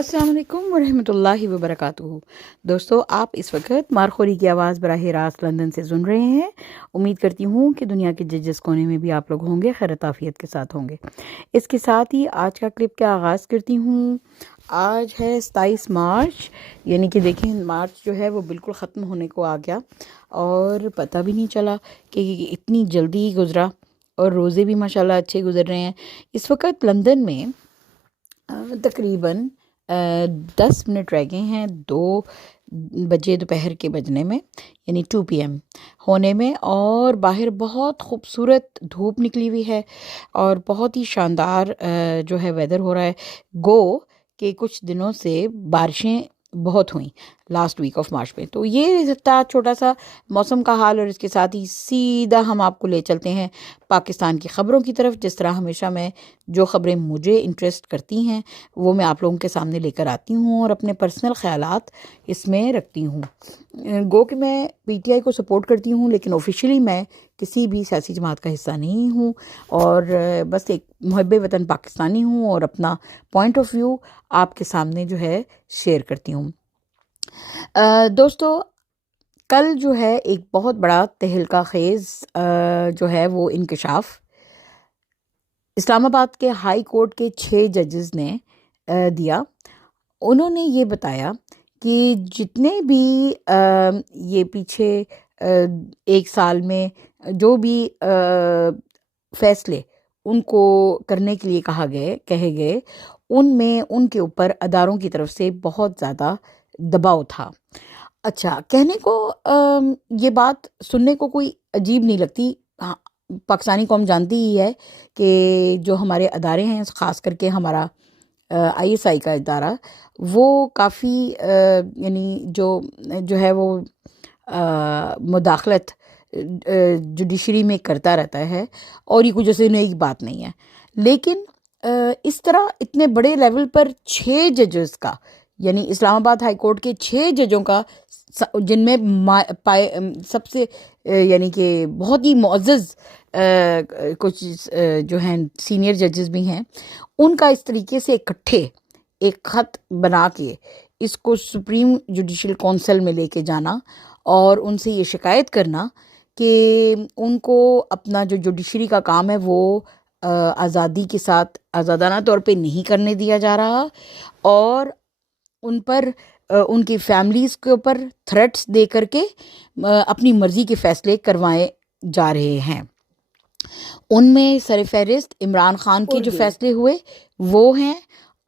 السلام علیکم ورحمۃ اللہ وبرکاتہ۔ دوستو، آپ اس وقت مارخوری کی آواز براہ راست لندن سے سن رہے ہیں۔ امید کرتی ہوں کہ دنیا کے جس کونے میں بھی آپ لوگ ہوں گے خیر عافیت کے ساتھ ہوں گے۔ اس کے ساتھ ہی آج کا کلپ کا آغاز کرتی ہوں۔ آج ہے 27 مارچ، یعنی کہ دیکھیں مارچ جو ہے وہ بالکل ختم ہونے کو آ گیا اور پتہ بھی نہیں چلا کہ اتنی جلدی گزرا، اور روزے بھی ماشاءاللہ اچھے گزر رہے ہیں۔ اس وقت لندن میں تقریباً 10 منٹ رہ گئے ہیں 2 بجے دوپہر کے بجنے میں، یعنی 2 PM ہونے میں، اور باہر بہت خوبصورت دھوپ نکلی ہوئی ہے اور بہت ہی شاندار جو ہے ویدر ہو رہا ہے۔ گو کہ کچھ دنوں سے بارشیں بہت ہوئیں لاسٹ ویک آف مارچ میں، تو یہ تھا چھوٹا سا موسم کا حال۔ اور اس کے ساتھ ہی سیدھا ہم آپ کو لے چلتے ہیں پاکستان کی خبروں کی طرف۔ جس طرح ہمیشہ میں جو خبریں مجھے انٹرسٹ کرتی ہیں وہ میں آپ لوگوں کے سامنے لے کر آتی ہوں اور اپنے پرسنل خیالات اس میں رکھتی ہوں۔ گو کہ میں PTI کو سپورٹ کرتی ہوں، لیکن آفیشیلی میں کسی بھی سیاسی جماعت کا حصہ نہیں ہوں، اور بس ایک محب وطن پاکستانی ہوں اور اپنا پوائنٹ آف ویو آپ کے سامنے جو ہے شیئر کرتی ہوں۔ دوستو، کل جو ہے ایک بہت بڑا تہلکہ خیز جو ہے وہ انکشاف اسلام آباد کے ہائی کورٹ کے 6 ججز نے دیا۔ انہوں نے یہ بتایا کہ جتنے بھی یہ پیچھے 1 سال میں جو بھی فیصلے ان کو کرنے کے لیے کہے گئے، ان میں ان کے اوپر اداروں کی طرف سے بہت زیادہ دباؤ تھا۔ اچھا، کہنے کو یہ بات سننے کو کوئی عجیب نہیں لگتی۔ پاکستانی قوم جانتی ہی ہے کہ جو ہمارے ادارے ہیں، خاص کر کے ہمارا ISI کا ادارہ، وہ کافی یعنی جو ہے وہ مداخلت جوڈیشری میں کرتا رہتا ہے، اور یہ کچھ ایسے نئی بات نہیں ہے۔ لیکن اس طرح اتنے بڑے لیول پر 6 ججز کا، یعنی اسلام آباد ہائی کورٹ کے 6 ججوں کا، جن میں سب سے یعنی کہ بہت ہی معزز کچھ جو ہیں سینئر ججز بھی ہیں، ان کا اس طریقے سے اکٹھے ایک خط بنا کے اس کو سپریم جوڈیشل کونسل میں لے کے جانا اور ان سے یہ شکایت کرنا کہ ان کو اپنا جو جوڈیشری کا کام ہے وہ آزادی کے ساتھ آزادانہ طور پہ نہیں کرنے دیا جا رہا، اور ان پر ان کی فیملیز کے اوپر تھریٹس دے کر کے اپنی مرضی کے فیصلے کروائے جا رہے ہیں۔ ان میں سر فہرست عمران خان کے جو فیصلے ہوئے وہ ہیں،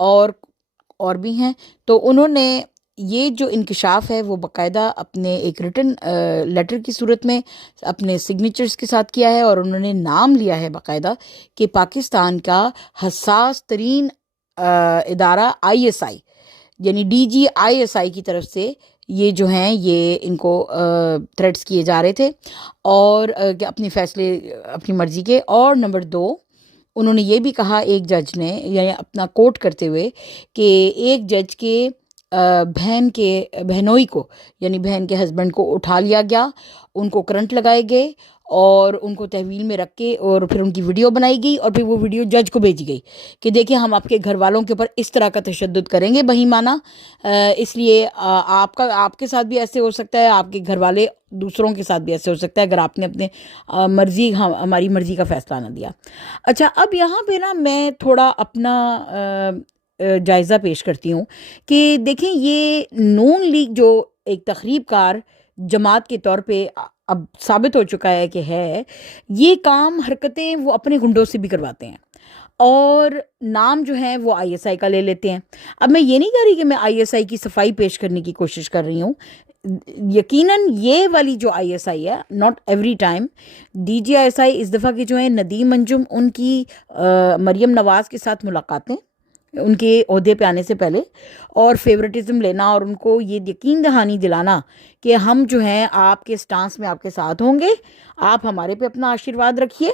اور بھی ہیں۔ تو انہوں نے یہ جو انکشاف ہے وہ باقاعدہ اپنے ایک ریٹن لیٹر کی صورت میں اپنے سگنیچرز کے ساتھ کیا ہے، اور انہوں نے نام لیا ہے باقاعدہ کہ پاکستان کا حساس ترین ادارہ ISI، یعنی DG ISI کی طرف سے یہ جو ہیں یہ ان کو تھریٹس کیے جا رہے تھے، اور اپنے فیصلے اپنی مرضی کے۔ اور نمبر 2، انہوں نے یہ بھی کہا ایک جج نے، یعنی اپنا کوٹ کرتے ہوئے، کہ ایک جج کے بہنوئی کو، یعنی بہن کے ہسبینڈ کو اٹھا لیا گیا، ان کو کرنٹ لگائے گئے اور ان کو تحویل میں رکھ کے، اور پھر ان کی ویڈیو بنائی گئی، اور پھر وہ ویڈیو جج کو بھیجی گئی کہ دیکھیں ہم آپ کے گھر والوں کے اوپر اس طرح کا تشدد کریں گے بہیمانہ، اس لیے آپ کے ساتھ بھی ایسے ہو سکتا ہے، آپ کے گھر والے دوسروں کے ساتھ بھی ایسے ہو سکتا ہے اگر آپ نے اپنے ہماری مرضی کا فیصلہ نہ دیا۔ اچھا، اب یہاں پہ نا میں تھوڑا اپنا جائزہ پیش کرتی ہوں کہ دیکھیں یہ نون لیگ جو ایک تخریب کار جماعت کے طور پہ اب ثابت ہو چکا ہے کہ ہے، یہ کام حرکتیں وہ اپنے گنڈوں سے بھی کرواتے ہیں، اور نام جو ہیں وہ ISI کا لے لیتے ہیں۔ اب میں یہ نہیں کہہ رہی کہ میں ISI کی صفائی پیش کرنے کی کوشش کر رہی ہوں، یقیناً یہ والی جو ISI ہے، not every time, DG ISI اس دفعہ کی جو ہیں ندیم انجم، ان کی مریم نواز کے ساتھ ملاقاتیں ان کے عہدے پہ آنے سے پہلے، اور فیورٹزم لینا اور ان کو یہ یقین دہانی دلانا کہ ہم جو ہیں آپ کے سٹانس میں آپ کے ساتھ ہوں گے، آپ ہمارے پہ اپنا آشیرواد رکھیے،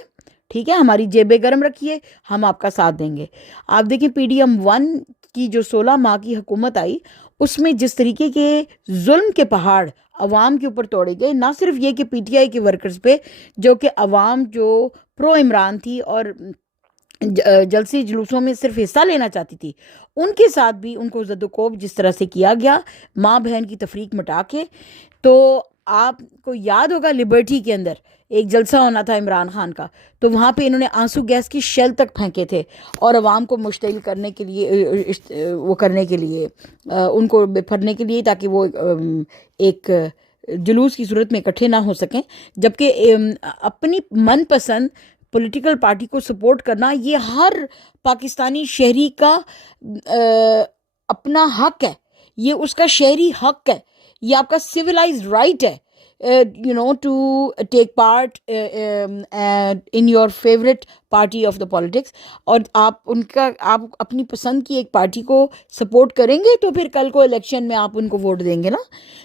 ٹھیک ہے، ہماری جیبیں گرم رکھیے، ہم آپ کا ساتھ دیں گے۔ آپ دیکھیں PDM-1 کی جو 16 ماہ کی حکومت آئی، اس میں جس طریقے کے ظلم کے پہاڑ عوام کے اوپر توڑے گئے، نہ صرف یہ کہ PTI کے ورکرز پہ، جو کہ عوام جو پرو عمران تھی اور جلسے جلوسوں میں صرف حصہ لینا چاہتی تھی، ان کے ساتھ بھی ان کو زد و کوب جس طرح سے کیا گیا، ماں بہن کی تفریق مٹا کے۔ تو آپ کو یاد ہوگا لبرٹی کے اندر ایک جلسہ ہونا تھا عمران خان کا، تو وہاں پہ انہوں نے آنسو گیس کی شیل تک پھینکے تھے، اور عوام کو مشتعل کرنے کے لیے، وہ کرنے کے لیے، ان کو بپھرنے کے لیے، تاکہ وہ ایک جلوس کی صورت میں اکٹھے نہ ہو سکیں۔ جبکہ اپنی من پسند پولیٹیکل پارٹی کو سپورٹ کرنا یہ ہر پاکستانی شہری کا اپنا حق ہے، یہ اس کا شہری حق ہے، یہ آپ کا سویلائزڈ رائٹ ہے، to take part in your favourite party of the politics. اور آپ اپنی پسند کی ایک پارٹی کو سپورٹ کریں گے تو پھر کل کو الیکشن میں آپ ان کو ووٹ دیں گے نا۔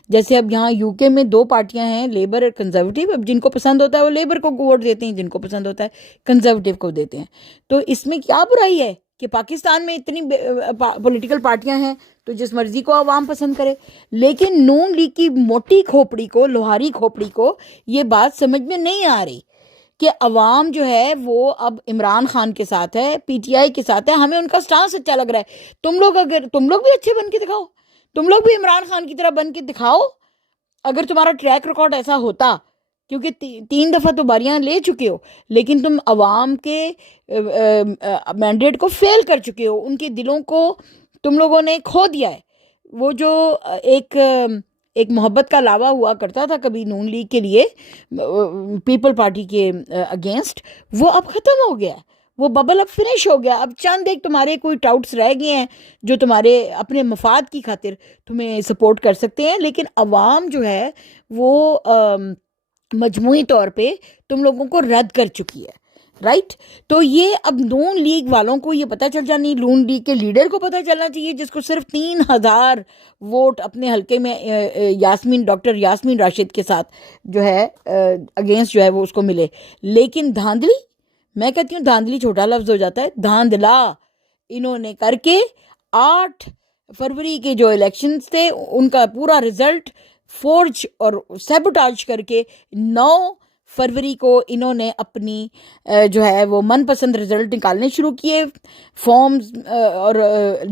جیسے اب یہاں UK میں 2 پارٹیاں ہیں، لیبر اور کنزرویٹو۔ اب جن کو پسند ہوتا ہے وہ لیبر کو ووٹ دیتے ہیں، جن کو پسند ہوتا ہے کنزرویٹو کو دیتے ہیں۔ تو اس میں کیا برائی ہے کہ پاکستان میں اتنی پولیٹیکل پارٹیاں ہیں تو جس مرضی کو عوام پسند کرے؟ لیکن نون لیگ کی موٹی کھوپڑی کو، لوہاری کھوپڑی کو یہ بات سمجھ میں نہیں آ رہی کہ عوام جو ہے وہ اب عمران خان کے ساتھ ہے، PTI کے ساتھ ہے۔ ہمیں ان کا سٹانس اچھا لگ رہا ہے۔ تم لوگ بھی اچھے بن کے دکھاؤ، تم لوگ بھی عمران خان کی طرح بن کے دکھاؤ۔ اگر تمہارا ٹریک ریکارڈ ایسا ہوتا، کیونکہ 3 دفعہ تو باریاں لے چکے ہو، لیکن تم عوام کے مینڈیٹ کو فیل کر چکے ہو، ان کے دلوں کو تم لوگوں نے کھو دیا ہے۔ وہ جو ایک محبت کا لاوا ہوا کرتا تھا کبھی نون لیگ کے لیے، پیپل پارٹی کے اگینسٹ، وہ اب ختم ہو گیا، وہ ببل اب فنش ہو گیا۔ اب چند ایک تمہارے کوئی ٹاؤٹس رہ گئے ہیں جو تمہارے اپنے مفاد کی خاطر تمہیں سپورٹ کر سکتے ہیں، لیکن عوام جو ہے وہ مجموعی طور پہ تم لوگوں کو رد کر چکی ہے، رائٹ؟ تو یہ اب نون لیگ والوں کو یہ پتہ چل جانی، نون لیگ کے لیڈر کو پتہ چلنا چاہیے، جس کو صرف 3000 ووٹ اپنے حلقے میں ڈاکٹر یاسمین راشد کے ساتھ جو ہے اگینسٹ جو ہے وہ اس کو ملے۔ لیکن دھاندلی، میں کہتی ہوں دھاندلی چھوٹا لفظ ہو جاتا ہے، دھاندلا انہوں نے کر کے 8 فروری کے جو الیکشنز تھے ان کا پورا رزلٹ فورج اور سیبوٹاج کر کے 9 فروری کو انہوں نے اپنی جو ہے وہ من پسند رزلٹ نکالنے شروع کیے، فارمز اور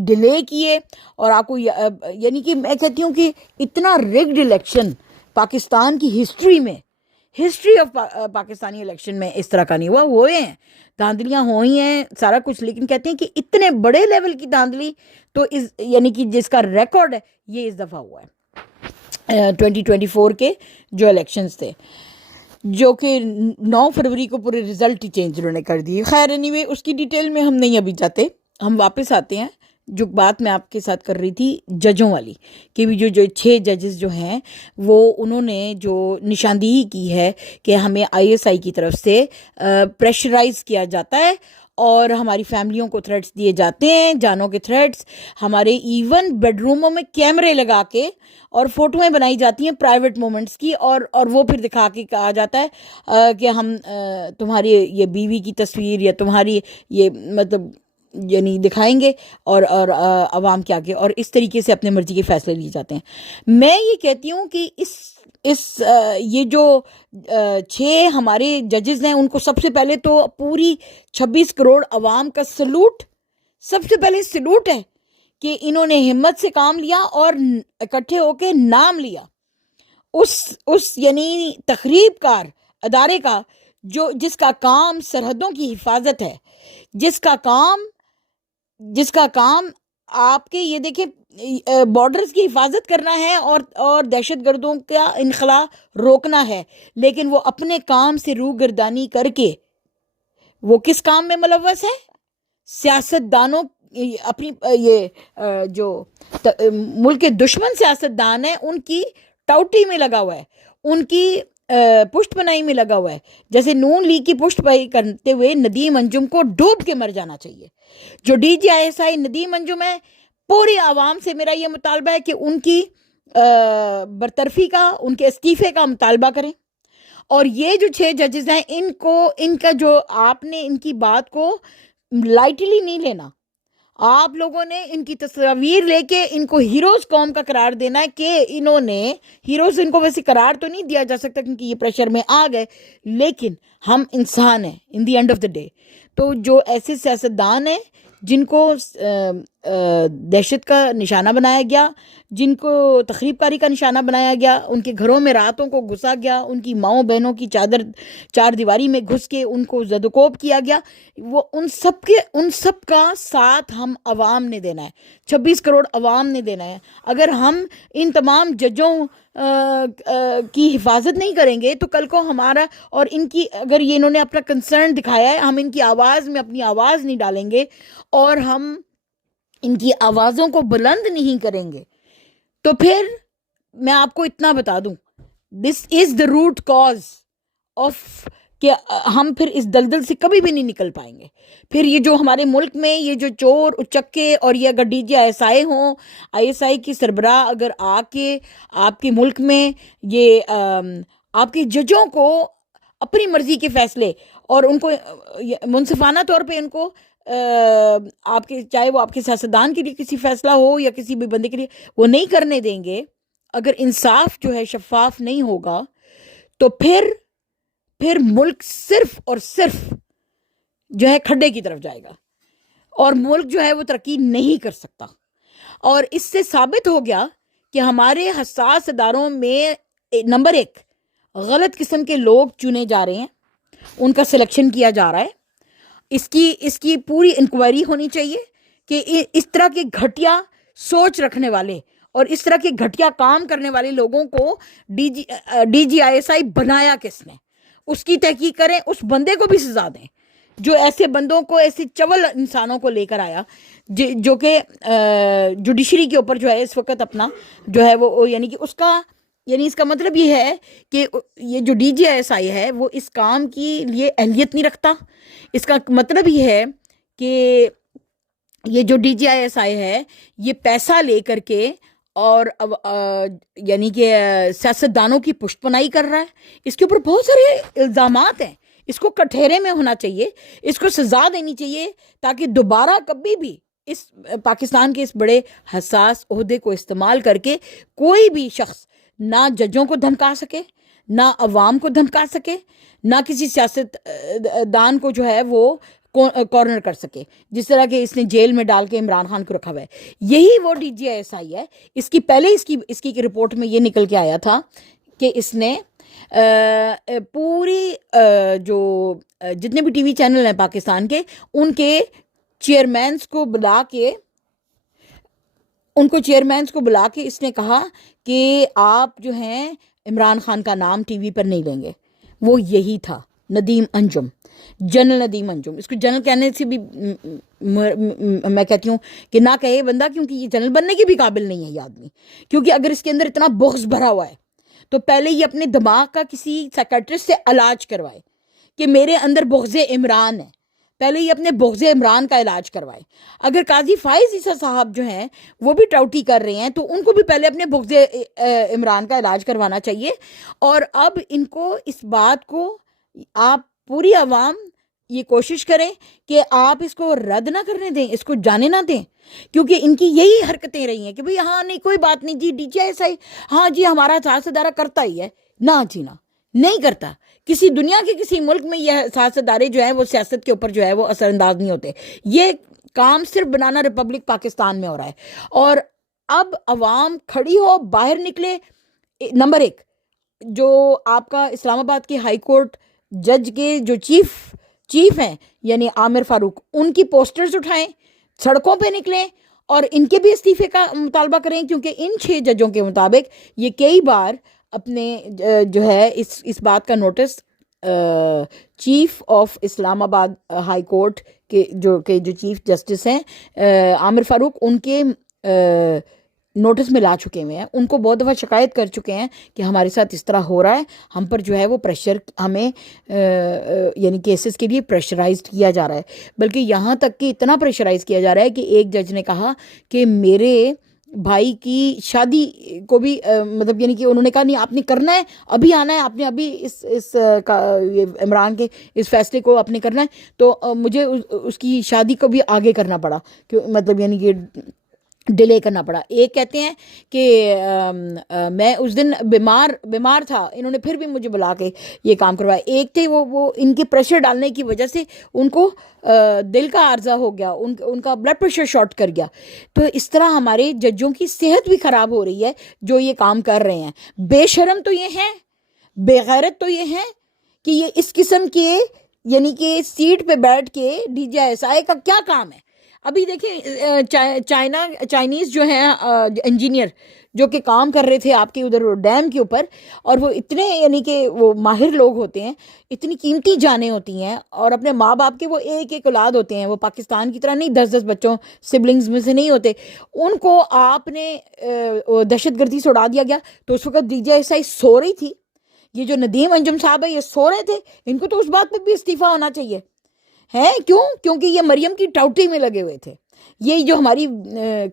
ڈیلے کیے۔ اور آپ کو یعنی کہ میں کہتی ہوں کہ اتنا ریگڈ الیکشن پاکستان کی ہسٹری آف پاکستانی الیکشن میں اس طرح کا نہیں ہوا۔ ہوئے ہیں دھاندلیاں ہوئی ہیں سارا کچھ، لیکن کہتے ہیں کہ اتنے بڑے لیول کی دھاندلی تو یعنی کہ جس کا ریکارڈ ہے یہ اس دفعہ ہوا ہے 2024 کے جو الیکشنز تھے، جو کہ 9 فروری کو پورے رزلٹ ہی چینج انہوں نے کر دیے۔ خیر اینی اس کی ڈیٹیل میں ہم نہیں ابھی جاتے، ہم واپس آتے ہیں جو بات میں آپ کے ساتھ کر رہی تھی ججوں والی، کہ جو 6 ججز جو ہیں وہ انہوں نے جو نشاندہی کی ہے کہ ہمیں ISI کی طرف سے پریشرائز کیا جاتا ہے اور ہماری فیملیوں کو تھریٹس دیے جاتے ہیں، جانوں کے تھریٹس، ہمارے ایون بیڈ روموں میں کیمرے لگا کے اور فوٹویں بنائی جاتی ہیں پرائیویٹ مومنٹس کی، اور وہ پھر دکھا کے کہا جاتا ہے کہ ہم تمہاری یہ بیوی کی تصویر یا تمہاری یہ مطلب یعنی دکھائیں گے اور عوام کے آگے، اور اس طریقے سے اپنے مرضی کے فیصلے لیے جاتے ہیں۔ میں یہ کہتی ہوں کہ یہ جو 6 ہمارے ججز ہیں ان کو سب سے پہلے تو پوری 26 کروڑ عوام کا سب سے پہلے سلوٹ ہے کہ انہوں نے ہمت سے کام لیا اور اکٹھے ہو کے نام لیا اس یعنی تخریب کار ادارے کا، جس کا کام سرحدوں کی حفاظت ہے، جس کا کام آپ کے یہ دیکھیں بارڈرز کی حفاظت کرنا ہے اور دہشت گردوں کا انخلا روکنا ہے، لیکن وہ اپنے کام سے روگردانی کر کے وہ کس کام میں ملوث ہے؟ سیاست دانوں اپنی یہ جو ملک کے دشمن سیاست دان ہیں ان کی ٹاؤٹی میں لگا ہوا ہے، ان کی پشت پناہی میں لگا ہوا ہے۔ جیسے نون لیگ کی پشت پناہی کرتے ہوئے ندیم انجم کو ڈوب کے مر جانا چاہیے۔ جو DGISI ندیم انجم ہے، پوری عوام سے میرا یہ مطالبہ ہے کہ ان کی برطرفی کا، ان کے استعفے کا مطالبہ کریں اور یہ جو 6 ججز ہیں ان کا جو آپ نے ان کی بات کو لائٹلی نہیں لینا. آپ لوگوں نے ان کی تصاویر لے کے ان کو ہیروز قوم کا قرار دینا ہے کہ انہوں نے ہیروز. ان کو ویسے قرار تو نہیں دیا جا سکتا کیونکہ یہ پریشر میں آ گئے, لیکن ہم انسان ہیں in the end of the day. تو جو ایسے سیاستدان ہیں جن کو دہشت کا نشانہ بنایا گیا, جن کو تخریب کاری کا نشانہ بنایا گیا, ان کے گھروں میں راتوں کو گھسا گیا, ان کی ماؤں بہنوں کی چار دیواری میں گھس کے ان کو زد و کوب کیا گیا, وہ ان سب کا ساتھ ہم عوام نے دینا ہے, 26 کروڑ عوام نے دینا ہے. اگر ہم ان تمام ججوں کی حفاظت نہیں کریں گے تو کل کو ہمارا اور ان کی, اگر یہ انہوں نے اپنا کنسرن دکھایا ہے, ہم ان کی آواز میں اپنی آواز نہیں ڈالیں گے اور ہم ان کی آوازوں کو بلند نہیں کریں گے, تو پھر میں آپ کو اتنا بتا دوں, دس از دا روٹ کاز آف کہ ہم پھر اس دلدل سے کبھی بھی نہیں نکل پائیں گے. پھر یہ جو ہمارے ملک میں یہ جو چور اچکے, اور یہ اگر ڈی جی آئی ایس آئی ہوں, آئی ایس آئی کی سربراہ اگر آ کے آپ کے ملک میں یہ آپ کے ججوں کو اپنی مرضی کے فیصلے اور ان کو منصفانہ طور پہ ان کو آپ کے, چاہے وہ آپ کے سیاستدان کے لیے کسی فیصلہ ہو یا کسی بھی بندے کے لیے, وہ نہیں کرنے دیں گے, اگر انصاف جو ہے شفاف نہیں ہوگا, تو پھر ملک صرف اور صرف جو ہے کھڈے کی طرف جائے گا اور ملک جو ہے وہ ترقی نہیں کر سکتا. اور اس سے ثابت ہو گیا کہ ہمارے حساس اداروں میں نمبر 1 غلط قسم کے لوگ چنے جا رہے ہیں, ان کا سلیکشن کیا جا رہا ہے. اس کی پوری انکوائری ہونی چاہیے کہ اس طرح کے گھٹیا سوچ رکھنے والے اور اس طرح کے گھٹیا کام کرنے والے لوگوں کو ڈی جی آئی ایس آئی بنایا کس نے, اس کی تحقیق کریں, اس بندے کو بھی سزا دیں جو ایسے بندوں کو, ایسے چول انسانوں کو لے کر آیا, جو کہ جوڈیشری کے اوپر جو ہے اس وقت اپنا جو ہے وہ, یعنی کہ اس کا مطلب یہ ہے کہ یہ جو D G I S I ہے وہ اس کام کی لیے اہلیت نہیں رکھتا. اس کا مطلب یہ ہے کہ یہ جو D G I S I ہے یہ پیسہ لے کر کے اور یعنی کہ سیاستدانوں کی پشت پناہی کر رہا ہے. اس کے اوپر بہت سارے الزامات ہیں, اس کو کٹہرے میں ہونا چاہیے, اس کو سزا دینی چاہیے تاکہ دوبارہ کبھی بھی اس پاکستان کے اس بڑے حساس عہدے کو استعمال کر کے کوئی بھی شخص نہ ججوں کو دھمکا سکے, نہ عوام کو دھمکا سکے, نہ کسی سیاست دان کو جو ہے وہ کارنر کر سکے, جس طرح کہ اس نے جیل میں ڈال کے عمران خان کو رکھا ہوا ہے. یہی وہ D G I S I ہے. اس کی پہلے اس کی رپورٹ میں یہ نکل کے آیا تھا کہ اس نے پوری جو جتنے بھی ٹی وی چینل ہیں پاکستان کے, ان کے چیئرمینز کو بلا کے اس نے کہا کہ آپ جو ہیں عمران خان کا نام ٹی وی پر نہیں لیں گے. وہ یہی تھا ندیم انجم, جنرل ندیم انجم. اس کو جنرل کہنے سے بھی میں کہتی ہوں کہ نہ کہے بندہ, کیونکہ یہ جنرل بننے کے بھی قابل نہیں ہے یہ آدمی. کیونکہ اگر اس کے اندر اتنا بغض بھرا ہوا ہے تو پہلے یہ اپنے دماغ کا کسی سائیکٹرسٹ سے علاج کروائے کہ میرے اندر بغض عمران ہے. پہلے یہ اپنے بغض عمران کا علاج کروائے. اگر قاضی فائز عیسیٰ صاحب جو ہیں وہ بھی ٹاؤٹی کر رہے ہیں تو ان کو بھی پہلے اپنے بغض عمران کا علاج کروانا چاہیے. اور اب ان کو اس بات کو آپ پوری عوام یہ کوشش کریں کہ آپ اس کو رد نہ کرنے دیں, اس کو جانے نہ دیں, کیونکہ ان کی یہی حرکتیں رہی ہیں کہ بھئی ہاں نہیں کوئی بات نہیں جی, ڈی جی آئی ایس آئی ہاں جی ہمارا سیاست ادارہ کرتا ہی ہے. نہ جی نہ, نہیں کرتا. کسی دنیا کے کسی ملک میں یہ سیاست ادارے جو ہیں وہ سیاست کے اوپر جو ہے وہ اثر انداز نہیں ہوتے. یہ کام صرف بنانا ریپبلک پاکستان میں ہو رہا ہے. اور اب عوام کھڑی ہو, باہر نکلے. نمبر 1 جو آپ کا اسلام آباد کے ہائی کورٹ جج کے جو چیف ہیں یعنی عامر فاروق, ان کی پوسٹرز اٹھائیں, سڑکوں پہ نکلیں اور ان کے بھی استعفے کا مطالبہ کریں, کیونکہ ان 6 ججوں کے مطابق یہ کئی بار اپنے جو ہے اس بات کا نوٹس چیف آف اسلام آباد ہائی کورٹ کے جو چیف جسٹس ہیں عامر فاروق, ان کے نوٹس میں لا چکے ہوئے ہیں. ان کو بہت دفعہ شکایت کر چکے ہیں کہ ہمارے ساتھ اس طرح ہو رہا ہے, ہم پر جو ہے وہ پریشر, ہمیں یعنی کیسز کے لیے پریشرائزڈ کیا جا رہا ہے. بلکہ یہاں تک کہ اتنا پریشرائز کیا جا رہا ہے کہ ایک جج نے کہا کہ میرے بھائی کی شادی کو بھی مطلب یعنی کہ انہوں نے کہا نہیں آپ نے کرنا ہے، ابھی آنا ہے، آپ نے ابھی اس یہ عمران کے اس فیصلے کو آپ نے کرنا ہے، تو مجھے اس کی شادی کو بھی آگے کرنا پڑا، مطلب یعنی کہ ڈیلے کرنا پڑا۔ ایک کہتے ہیں کہ میں اس دن بیمار تھا، انہوں نے پھر بھی مجھے بلا کے یہ کام کروایا۔ ایک تھے وہ ان کے پریشر ڈالنے کی وجہ سے ان کو دل کا عارضہ ہو گیا، ان کا بلڈ پریشر شارٹ کر گیا۔ تو اس طرح ہمارے ججوں کی صحت بھی خراب ہو رہی ہے جو یہ کام کر رہے ہیں۔ بے شرم تو یہ ہیں، بے غیرت تو یہ ہیں کہ یہ اس قسم کے یعنی کہ سیٹ پہ بیٹھ کے ڈی جی آئی ایس آئی کا کیا کام ہے۔ ابھی دیکھیں چائنیز جو ہیں انجینئر جو کہ کام کر رہے تھے آپ کے ادھر ڈیم کے اوپر، اور وہ اتنے یعنی کہ وہ ماہر لوگ ہوتے ہیں، اتنی قیمتی جانیں ہوتی ہیں، اور اپنے ماں باپ کے وہ ایک ایک اولاد ہوتے ہیں، وہ پاکستان کی طرح نہیں 10 بچوں سبلنگز میں سے نہیں ہوتے، ان کو آپ نے دہشت گردی سے اڑا دیا گیا۔ تو اس وقت ڈی جی ایس آئی سو رہی تھی، یہ جو ندیم انجم صاحب ہے یہ سو رہے تھے، ان کو تو اس بات پہ بھی استعفیٰ ہونا چاہیے ہے۔ کیوں؟ کیونکہ یہ مریم کی ٹاؤٹی میں لگے ہوئے تھے۔ یہ جو ہماری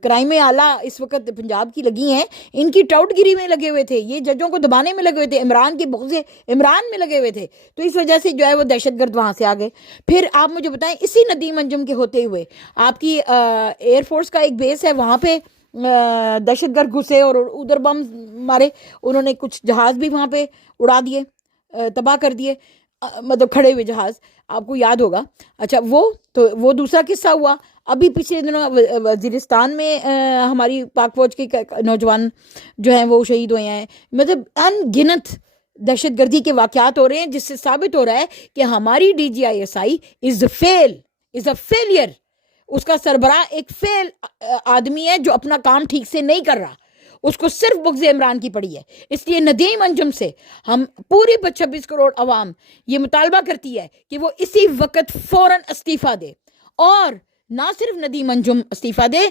کرائم اعلیٰ اس وقت پنجاب کی لگی ہیں، ان کی ٹاؤٹ گیری میں لگے ہوئے تھے، یہ ججوں کو دبانے میں لگے ہوئے تھے، عمران کے بغض عمران میں لگے ہوئے تھے، تو اس وجہ سے جو ہے وہ دہشت گرد وہاں سے آ گئے۔ پھر آپ مجھے بتائیں اسی ندیم انجم کے ہوتے ہوئے آپ کی ایئر فورس کا ایک بیس ہے، وہاں پہ دہشت گرد گھسے اور ادھر بم مارے، انہوں نے کچھ جہاز بھی وہاں پہ اڑا دیے، تباہ کر دیے، مطلب کھڑے ہوئے جہاز، آپ کو یاد ہوگا۔ اچھا وہ دوسرا قصہ ہوا۔ ابھی پچھلے دنوں وزیرستان میں ہماری پاک فوج کے نوجوان جو ہیں وہ شہید ہوئے ہیں، مطلب ان گنت دہشت گردی کے واقعات ہو رہے ہیں، جس سے ثابت ہو رہا ہے کہ ہماری D G I S I is a failure. اس کا سربراہ ایک فیل آدمی ہے جو اپنا کام ٹھیک سے نہیں کر رہا، اس کو صرف بغض عمران کی پڑی ہے۔ اس لیے ندیم انجم سے ہم پوری 26 کروڑ عوام یہ مطالبہ کرتی ہے کہ وہ اسی وقت فوراً استعفیٰ دے، اور نہ صرف ندیم انجم استعفیٰ دے،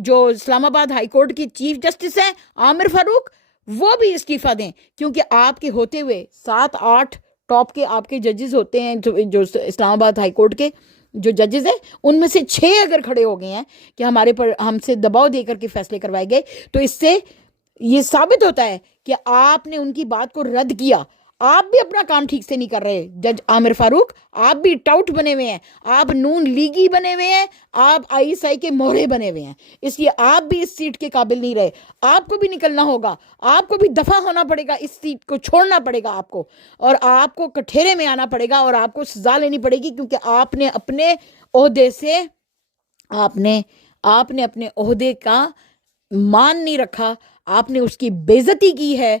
جو اسلام آباد ہائی کورٹ کی چیف جسٹس ہیں عامر فاروق، وہ بھی استعفیٰ دیں، کیونکہ آپ کے ہوتے ہوئے 7-8 ٹاپ کے آپ کے ججز ہوتے ہیں جو اسلام آباد ہائی کورٹ کے جو ججز ہیں، ان میں سے 6 اگر کھڑے ہو گئے ہیں کہ ہمارے پر ہم سے دباؤ دے کر کے فیصلے کروائے گئے، تو اس سے یہ ثابت ہوتا ہے کہ آپ نے ان کی بات کو رد کیا۔ آپ بھی اپنا کام ٹھیک سے نہیں کر رہے جج عامر فاروق، آپ بھی ٹاؤٹ بنے ہوئے ہیں، آپ نون لیگی بنے ہوئے ہیں، آپ آئی ایس آئی کے مہرے بنے ہوئے ہیں، اس لیے آپ بھی اس سیٹ کے قابل نہیں رہے۔ آپ کو بھی نکلنا ہوگا، آپ کو بھی دفع ہونا پڑے گا، اس سیٹ کو چھوڑنا پڑے گا آپ کو، اور آپ کو کٹہرے میں آنا پڑے گا، اور آپ کو سزا لینی پڑے گی، کیونکہ آپ نے اپنے عہدے سے آپ نے اپنے عہدے کا مان نہیں رکھا، آپ نے اس کی بے عزتی کی ہے۔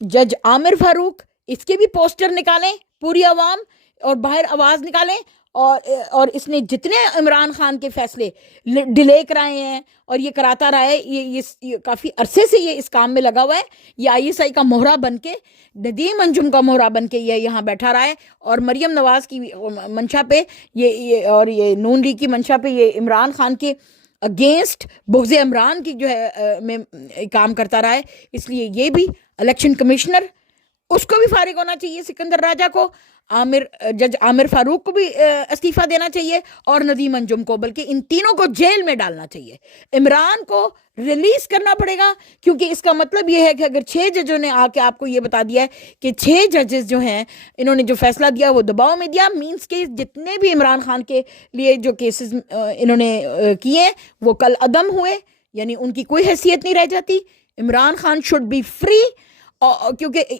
جج عامر فاروق، اس کے بھی پوسٹر نکالیں پوری عوام، اور باہر آواز نکالیں، اور اس نے جتنے عمران خان کے فیصلے ڈیلے کرائے ہیں اور یہ کراتا رہا ہے، یہ کافی عرصے سے یہ اس کام میں لگا ہوا ہے، یہ آئی ایس آئی کا مہرہ بن کے، ندیم انجم کا مہرہ بن کے یہ یہاں بیٹھا رہا ہے، اور مریم نواز کی منشا پہ اور یہ نون لیگ کی منشا پہ یہ عمران خان کے اگینسٹ بغض عمران کی جو ہے میں کام کرتا رہا ہے۔ اس لیے یہ بھی الیکشن کمشنر، اس کو بھی فارغ ہونا چاہیے، سکندر راجہ کو، جج عامر فاروق کو بھی استعفیٰ دینا چاہیے، اور ندیم انجم کو، بلکہ ان تینوں کو جیل میں ڈالنا چاہیے۔ عمران کو ریلیز کرنا پڑے گا، کیونکہ اس کا مطلب یہ ہے کہ اگر 6 ججوں نے آ کے آپ کو یہ بتا دیا ہے کہ 6 ججز جو ہیں انہوں نے جو فیصلہ دیا وہ دباؤ میں دیا، مینس کے جتنے بھی عمران خان کے لیے جو کیسز انہوں نے کیے ہیں وہ کل عدم ہوئے، یعنی ان کی کوئی حیثیت نہیں رہ جاتی۔ Imran Khan should be free، کیونکہ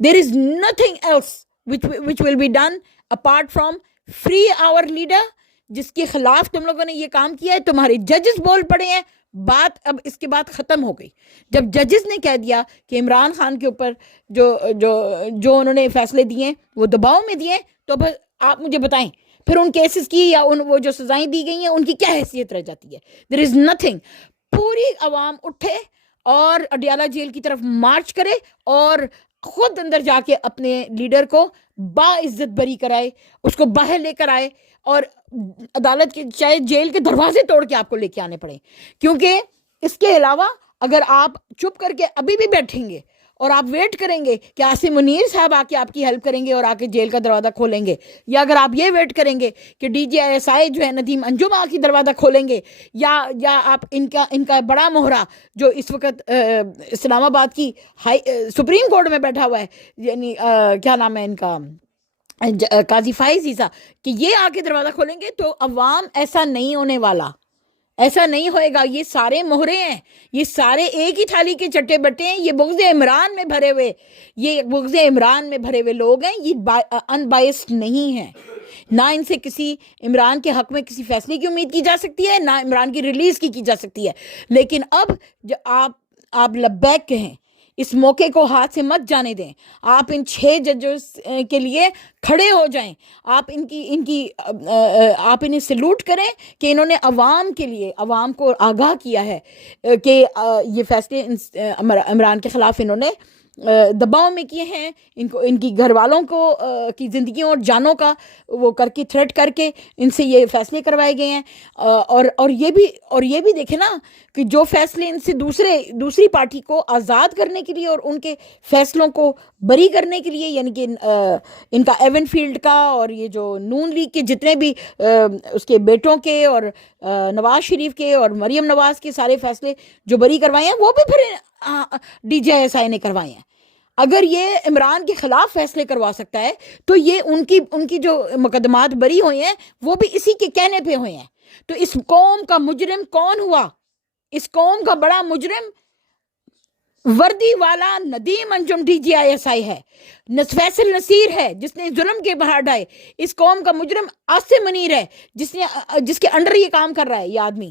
there is nothing else which will be done apart from free our leader، جس کے خلاف تم لوگوں نے یہ کام کیا ہے، تمہارے ججز بول پڑے ہیں، بات اب اس کے بعد ختم ہو گئی۔ جب ججز نے کہہ دیا کہ عمران خان کے اوپر جو انہوں نے فیصلے دیے وہ دباؤ میں دیے، تو پھر آپ مجھے بتائیں پھر ان کیسز کی یا وہ جو سزائیں دی گئی ہیں ان کی کیا حیثیت رہ جاتی ہے؟ there is nothing۔ پوری عوام اٹھے اور اڈیالہ جیل کی طرف مارچ کرے، اور خود اندر جا کے اپنے لیڈر کو باعزت بری کرائے، اس کو باہر لے کر آئے، اور عدالت کے چاہے جیل کے دروازے توڑ کے آپ کو لے کے آنے پڑے، کیونکہ اس کے علاوہ اگر آپ چپ کر کے ابھی بھی بیٹھیں گے اور آپ ویٹ کریں گے کہ عاصم منیر صاحب آ کے آپ کی ہیلپ کریں گے اور آ کے جیل کا دروازہ کھولیں گے، یا اگر آپ یہ ویٹ کریں گے کہ ڈی جی آئی ایس آئی جو ہے ندیم انجم آ کے دروازہ کھولیں گے، یا آپ ان کا بڑا مہرا جو اس وقت اسلام آباد کی سپریم کورٹ میں بیٹھا ہوا ہے، یعنی کیا نام ہے ان کا، قاضی فائز عیسیٰ، کہ یہ آ کے دروازہ کھولیں گے، تو عوام ایسا نہیں ہونے والا، ایسا نہیں ہوئے گا. یہ سارے مہرے ہیں، یہ سارے ایک ہی تھالی کے چٹے بٹے ہیں، یہ بغض عمران میں بھرے ہوئے لوگ ہیں، یہ ان بائسڈ نہیں ہیں. نہ ان سے کسی عمران کے حق میں کسی فیصلے کی امید کی جا سکتی ہے، نہ عمران کی ریلیز کی جا سکتی ہے. لیکن اب آپ لبیک کہیں، اس موقع کو ہاتھ سے مت جانے دیں. آپ ان 6 ججز کے لیے کھڑے ہو جائیں. آپ آپ انہیں سلوٹ کریں کہ انہوں نے عوام کے لیے، عوام کو آگاہ کیا ہے کہ یہ فیصلے عمران کے خلاف انہوں نے دباؤ میں کیے ہیں، ان کی گھر والوں کو کی زندگیوں اور جانوں کا وہ کر کے، تھریٹ کر کے ان سے یہ فیصلے کروائے گئے ہیں. اور یہ بھی دیکھیں نا کہ جو فیصلے ان سے دوسری پارٹی کو آزاد کرنے کے لیے اور ان کے فیصلوں کو بری کرنے کے لیے، یعنی کہ ان کا ایون فیلڈ کا اور یہ جو نون لیگ کے جتنے بھی اس کے بیٹوں کے اور نواز شریف کے اور مریم نواز کے سارے فیصلے جو بری کروائے ہیں، وہ بھی پھر ڈی جی آئی ایس آئی نے کروائے ہیں. اگر یہ عمران کے خلاف فیصلے کروا سکتا ہے تو یہ ان کی جو مقدمات بری ہوئے ہیں وہ بھی اسی کے کہنے پہ ہوئے ہیں. تو اس قوم کا مجرم کون ہوا؟ اس قوم کا بڑا مجرم وردی والا Nadeem Anjum D G I S I ہے، فیصل نصیر ہے جس نے ظلم کے بہار ڈائے. اس قوم کا مجرم عاصم منیر ہے جس کے انڈر یہ کام کر رہا ہے یہ آدمی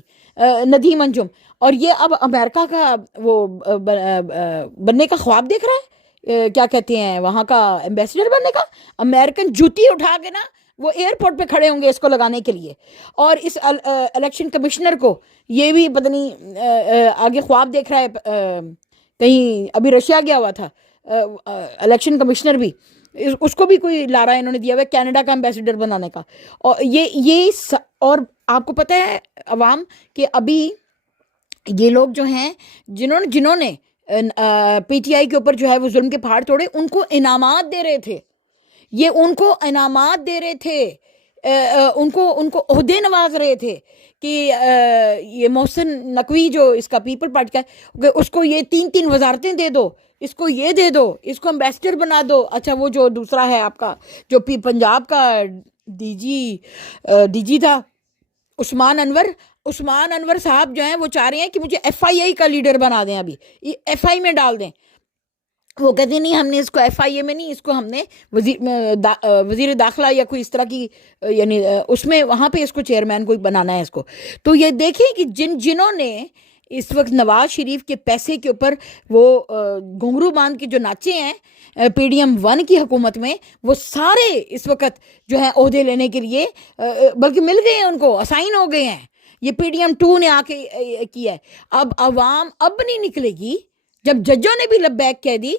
ندیم انجم. اور یہ اب امریکہ کا وہ بننے کا خواب دیکھ رہا ہے، کیا کہتے ہیں وہاں کا ایمبیسڈر بننے کا. امریکن جوتی اٹھا کے نا وہ ایئرپورٹ پہ کھڑے ہوں گے اس کو لگانے کے لیے. اور اس الیکشن کمشنر کو یہ بھی پتہ نہیں آگے خواب دیکھ رہا ہے، کہیں ابھی رشیا گیا ہوا تھا الیکشن کمشنر بھی، اس کو بھی کوئی لارا انہوں نے دیا ہوا ہے کینیڈا کا ایمبیسڈر بنانے کا. اور آپ کو پتہ ہے عوام کہ ابھی یہ لوگ جو ہیں جنہوں نے پی ٹی آئی کے اوپر جو ہے وہ ظلم کے پہاڑ توڑے، ان کو انعامات دے رہے تھے، ان کو انعامات دے رہے تھے، ان کو عہدے نواز رہے تھے کہ یہ محسن نقوی جو اس کا پیپل پارٹی کا ہے، اس کو یہ 3 وزارتیں دے دو، اس کو یہ دے دو، اس کو امبیسڈر بنا دو. اچھا وہ جو دوسرا ہے آپ کا جو پنجاب کا ڈی جی تھا عثمان انور صاحب جو ہیں وہ چاہ رہے ہیں کہ مجھے ایف آئی اے کا لیڈر بنا دیں، ابھی ایف آئی میں ڈال دیں. وہ کہتے ہیں نہیں، ہم نے اس کو ایف آئی اے میں نہیں، اس کو ہم نے وزیر داخلہ یا کوئی اس طرح کی، یعنی اس میں وہاں پہ اس کو چیئرمین کوئی بنانا ہے اس کو. تو یہ دیکھیں کہ جنہوں نے اس وقت نواز شریف کے پیسے کے اوپر وہ گھنگرو باندھ کے جو ناچے ہیں پی ڈی ایم 1 کی حکومت میں، وہ سارے اس وقت جو ہیں عہدے لینے کے لیے بلکہ مل گئے ہیں، ان کو اسائن ہو گئے ہیں. یہ پی ڈی ایم 2 نے آ کے کیا ہے. اب عوام اب نہیں نکلے گی. جب ججوں نے بھی لبیک کہہ دی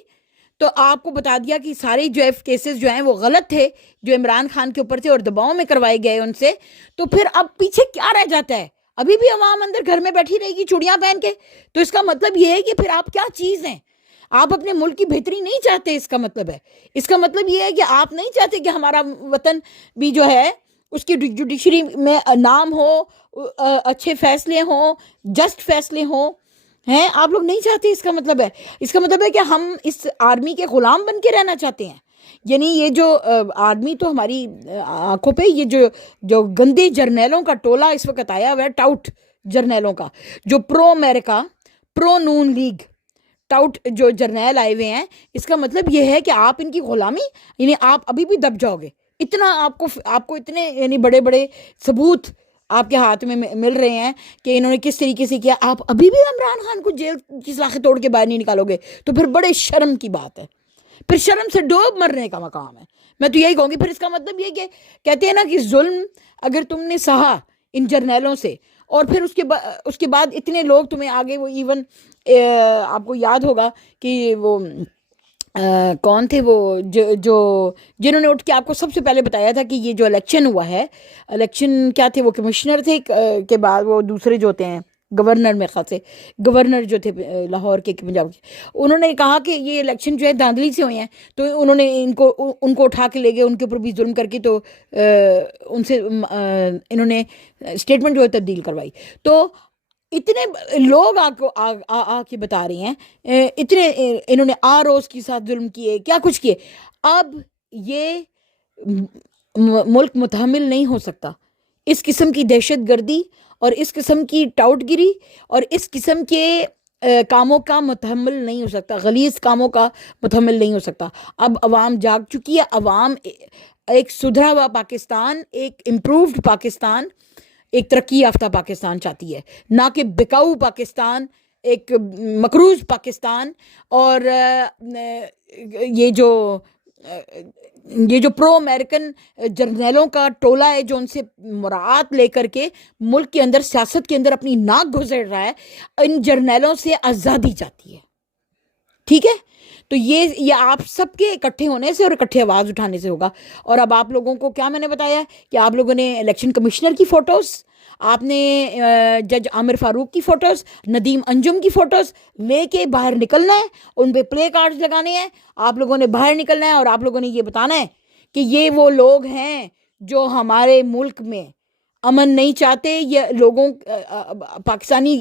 تو آپ کو بتا دیا کہ سارے جو کیسز جو ہیں وہ غلط تھے جو عمران خان کے اوپر تھے اور دباؤ میں کروائے گئے ان سے. تو پھر اب پیچھے کیا رہ جاتا ہے؟ ابھی بھی عوام اندر گھر میں بیٹھی رہے گی چوڑیاں پہن کے. تو اس کا مطلب یہ ہے کہ پھر آپ کیا چیز ہیں؟ آپ اپنے ملک کی بہتری نہیں چاہتے. اس کا مطلب یہ ہے کہ آپ نہیں چاہتے کہ ہمارا وطن بھی جو ہے اس کی جوڈیشری میں نام ہو، اچھے فیصلے ہوں، جسٹ فیصلے ہوں، ہیں. آپ لوگ نہیں چاہتے. اس کا مطلب ہے کہ ہم اس آرمی کے غلام بن کے رہنا چاہتے ہیں. یعنی یہ جو آدمی تو ہماری آنکھوں پہ یہ جو گندے جرنیلوں کا ٹولہ اس وقت آیا ہوا ہے، ٹاؤٹ جرنیلوں کا، جو پرو امریکہ، پرو نون لیگ ٹاؤٹ جو جرنیل آئے ہوئے ہیں. اس کا مطلب یہ ہے کہ آپ ان کی غلامی، یعنی آپ ابھی بھی دب جاؤ گے. اتنا آپ کو اتنے یعنی بڑے بڑے ثبوت آپ کے ہاتھ میں مل رہے ہیں کہ انہوں نے کس طریقے سے کیا. آپ ابھی بھی عمران خان کو جیل کی سلاخیں توڑ کے باہر نہیں نکالو گے تو پھر بڑے شرم کی بات ہے. پھر شرم سے ڈوب مرنے کا مقام ہے. میں تو یہی کہوں گی. پھر اس کا مطلب یہ کہ کہتے ہیں نا کہ ظلم اگر تم نے سہا ان جرنیلوں سے، اور پھر اس کے بعد اتنے لوگ تمہیں آگے، وہ ایون آپ کو یاد ہوگا کہ وہ کون تھے وہ جنہوں نے اٹھ کے آپ کو سب سے پہلے بتایا تھا کہ یہ جو الیکشن ہوا ہے، الیکشن کیا تھے وہ کمشنر تھے کے بعد وہ دوسرے جو ہوتے ہیں گورنر میں خاصے گورنر جو تھے لاہور کے پنجاب کے، انہوں نے کہا کہ یہ الیکشن جو ہے دھاندلی سے ہوئے ہیں، تو انہوں نے ان کو اٹھا کے لے گئے، ان کے اوپر بھی ظلم کر کے، تو ان سے انہوں نے اسٹیٹمنٹ جو ہے تبدیل کروائی. تو اتنے لوگ آ کے بتا رہے ہیں، اتنے انہوں نے ROs کے ساتھ ظلم کیے، کیا کچھ کیے. اب یہ ملک متحمل نہیں ہو سکتا اس قسم کی دہشت گردی اور اس قسم کی ٹاؤٹ گیری اور اس قسم کے کاموں کا متحمل نہیں ہو سکتا، غلیظ کاموں کا متحمل نہیں ہو سکتا. اب عوام جاگ چکی ہے، عوام ایک سدھرا ہوا پاکستان، ایک امپرووڈ پاکستان، ایک ترقی یافتہ پاکستان چاہتی ہے، نہ کہ بکاؤ پاکستان، ایک مقروض پاکستان. اور یہ جو پرو امریکن جرنیلوں کا ٹولہ ہے جو ان سے مراعات لے کر کے ملک کے اندر سیاست کے اندر اپنی ناک گھسیڑ رہا ہے، ان جرنیلوں سے آزادی چاہتی ہے. ٹھیک ہے، تو یہ آپ سب کے اکٹھے ہونے سے اور اکٹھے آواز اٹھانے سے ہوگا. اور اب آپ لوگوں کو کیا میں نے بتایا کہ آپ لوگوں نے الیکشن کمشنر کی فوٹوز، آپ نے جج عامر فاروق کی فوٹوز، ندیم انجم کی فوٹوز لے کے باہر نکلنا ہے، ان پہ پلے کارڈز لگانے ہیں، آپ لوگوں نے باہر نکلنا ہے اور آپ لوگوں نے یہ بتانا ہے کہ یہ وہ لوگ ہیں جو ہمارے ملک میں امن نہیں چاہتے. یہ لوگوں پاکستانی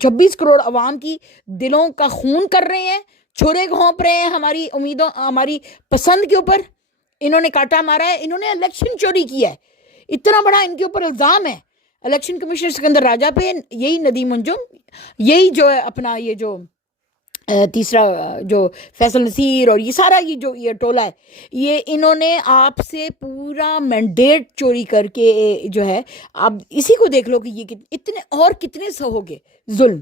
26 کروڑ عوام کی دلوں کا خون کر رہے ہیں، چھرے گھونپ رہے ہیں ہماری امیدوں، ہماری پسند کے اوپر. انہوں نے کاٹا مارا ہے، انہوں نے الیکشن چوری کیا ہے، اتنا بڑا ان کے اوپر الزام ہے الیکشن کمشنر سکندر راجہ پہ. یہی ندیم انجم، یہی جو ہے اپنا یہ جو تیسرا جو فیصل نصیر اور یہ سارا یہ ٹولہ ہے، یہ انہوں نے آپ سے پورا مینڈیٹ چوری کر کے جو ہے. آپ اسی کو دیکھ لو کہ یہ اتنے اور کتنے سہو گے ظلم.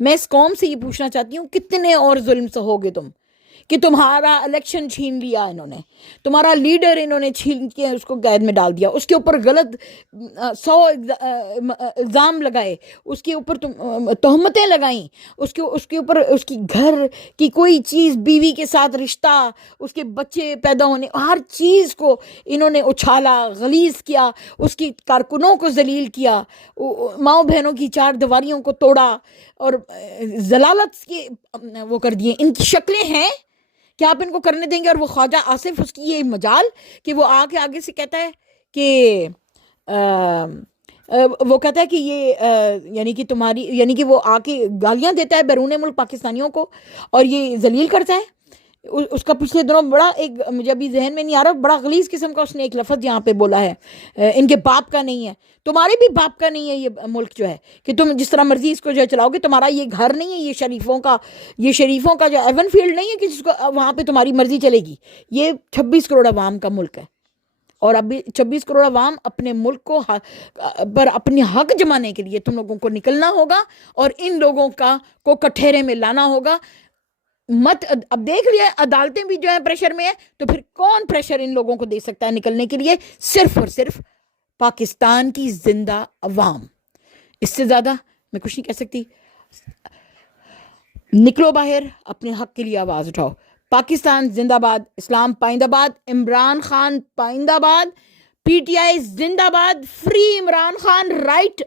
میں اس قوم سے یہ پوچھنا چاہتی ہوں کتنے اور ظلم سہو گے تم کہ تمہارا الیکشن چھین لیا انہوں نے، تمہارا لیڈر انہوں نے چھین کے اس کو قید میں ڈال دیا، اس کے اوپر غلط 100 الزام لگائے، اس کے اوپر تہمتیں لگائیں، اس کے اوپر اس کی گھر کی کوئی چیز، بیوی کے ساتھ رشتہ، اس کے بچے پیدا ہونے، ہر چیز کو انہوں نے اچھالا، غلیظ کیا، اس کی کارکنوں کو ذلیل کیا، ماؤں بہنوں کی 4 دیواریوں کو توڑا اور ضلالت کے وہ کر دیے. ان کی شکلیں ہیں کہ آپ ان کو کرنے دیں گے؟ اور وہ خواجہ آصف، اس کی یہ مجال کہ وہ آ کے آگے سے کہتا ہے کہ وہ کہتا ہے کہ یہ یعنی کہ تمہاری، یعنی کہ وہ آ کے گالیاں دیتا ہے بیرون ملک پاکستانیوں کو اور یہ ذلیل کرتا ہے. اس کا پچھلے دنوں بڑا ایک، مجھے ابھی ذہن میں نہیں آ رہا، بڑا غلیظ قسم کا اس نے ایک لفظ یہاں پہ بولا ہے، ان کے باپ کا نہیں ہے، تمہارے بھی باپ کا نہیں ہے یہ ملک جو ہے کہ تم جس طرح مرضی اس کو جو ہے چلاؤ گے. تمہارا یہ گھر نہیں ہے، یہ شریفوں کا جو ایون فیلڈ نہیں ہے کہ جس کو وہاں پہ تمہاری مرضی چلے گی. یہ 26 کروڑ عوام کا ملک ہے اور اب 26 کروڑ عوام اپنے ملک کو پر اپنے حق جمانے کے لیے تم لوگوں کو نکلنا ہوگا اور ان لوگوں کو کٹہرے میں لانا ہوگا. اب دیکھ لیا عدالتیں بھی جو ہے پریشر میں ہے، تو پھر کون پریشر ان لوگوں کو دے سکتا ہے نکلنے کے لیے؟ صرف اور صرف پاکستان کی زندہ عوام. اس سے زیادہ میں کچھ نہیں کہہ سکتی. نکلو باہر، اپنے حق کے لیے آواز اٹھاؤ. پاکستان زندہ باد، اسلام پائندہ باد، عمران خان پائندہ باد، PTI زندہ باد، فری عمران خان، رائٹ